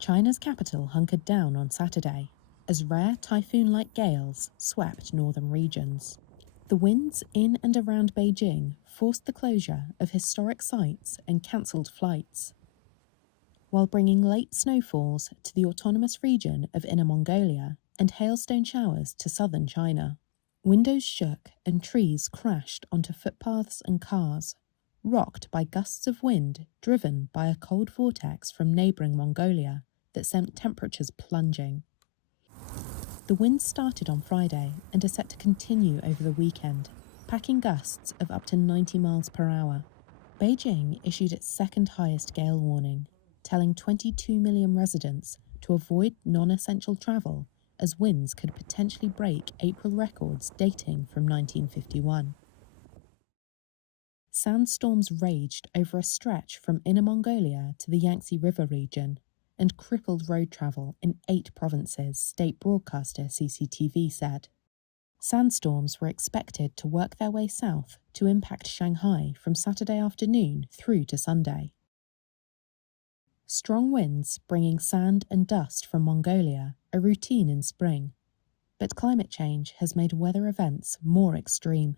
China's capital hunkered down on Saturday as rare typhoon-like gales swept northern regions. The winds in and around Beijing forced the closure of historic sites and cancelled flights, while bringing late snowfalls to the autonomous region of Inner Mongolia and hailstone showers to southern China. Windows shook and trees crashed onto footpaths and cars, rocked by gusts of wind driven by a cold vortex from neighbouring Mongolia that sent temperatures plunging. The winds started on Friday and are set to continue over the weekend, packing gusts of up to 90 miles per hour. Beijing issued its second highest gale warning, telling 22 million residents to avoid non-essential travel as winds could potentially break April records dating from 1951. Sandstorms raged over a stretch from Inner Mongolia to the Yangtze River region and crippled road travel in 8 provinces, state broadcaster CCTV said. Sandstorms were expected to work their way south to impact Shanghai from Saturday afternoon through to Sunday. Strong winds bringing sand and dust from Mongolia are routine in spring, but climate change has made weather events more extreme.